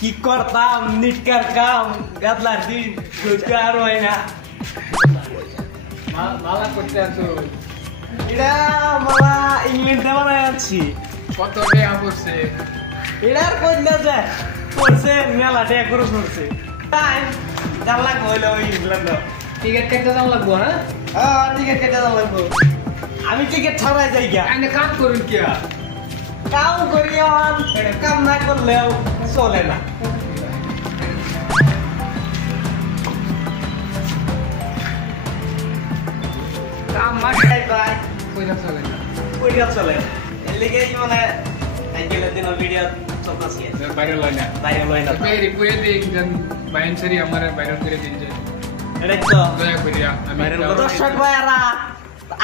কি করতাম নিটকার কাম গাদলার দিন সুজকা আর হয় না মালা করতে আছো এটা মালা ইংল্যান্ডে বানাই আছি কত টাকা পড়ছে এটা আর কই না যায় পড়ছে মেলা টাকা করে পড়ছে তাই জান লাগবো হইলো ইংল্যান্ড টিকিট কেটে দাম লাগবো না টিকিট কেটে জান লাগবো আমি টিকিট ছাড়াই যাই গা আইনে কাম করুন কি কাম করি কাম না করলেও চলে না কাম মাস বাই কইরা চলে না কইরা চলে এর লিগে মানে আইগেলের দিন ভিডিও চলতাছে বাইরে লয় না পেরি পুয়ে দিন দেন বাইনসরি আমার বাইরে করে দিন যে এটা তো দয়া করিয়া আমি দর্শক ভাইরা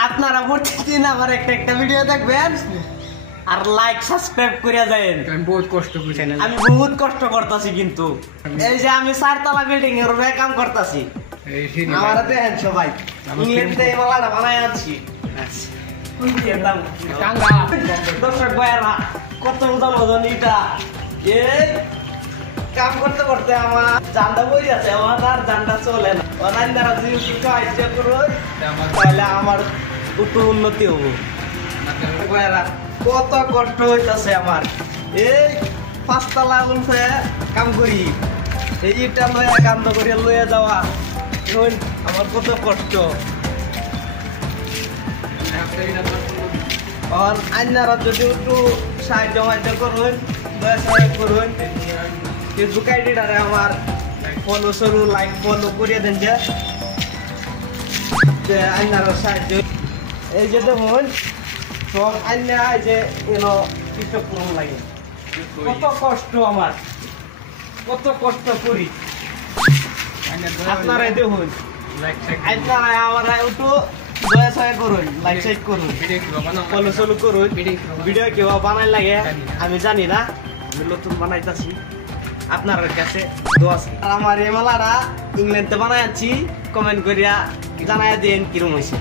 আপনারা প্রতিদিন আমার একটা ভিডিও দেখবেন আর লাইক সাবস্ক্রাইব করিয়া যাবেন আমি বহুত কষ্ট করি আমি বহুত কষ্ট করতেছি কিন্তু এই যে আমি 4 তলা বিল্ডিং এর উপরে কাম করতেছি এই সিনি আমারা দেখেন সবাই ইংল্যান্ডে এই মালাটা বানাই আছি টাঙ্গা দর্শক ভাইরা কত উদাম ওজন এটা এই কাম করতে করতে আমার জানটা বই আছে আমার আর জানটা চলে না অনাইন্দারা যদি কিছু আইডিয়া করো তাহলে আমার একটু উন্নতি হবো ভাইরা কত কষ্ট হইতাছে আমার এই 5 তলা উঠে কাম করি এই ইটা লয়া কাম করে লয়ে যাওয়া আমার কত কষ্ট আর আইনারা যদি একটু সাহায্য করুন দয়া সহায় করুন ফেসবুক আইডিটারে আমার ফলো সরু লাইক ফলো করিয়ে দেন যে আইনারা সাহায্য এই যে দেখুন সব আইনা যে টিকটক করুন লাগে কত কষ্ট আমার কত কষ্ট করি আপনারাই দেখুন আপনারা আমার একটু দয়া সহায় করুন লাইক শেয়ার করুন ফলো সলো করুন ভিডিও কেউ বানাই লাগে আমি জানি না আমি নতুন বানাইতেছি আপনার কাছে দোয়া আছে আর আমার এই মালাটা ইংল্যান্ডে বানাই আছি কমেন্ট করিয়া জানাই দিন কিরম হয়েছে।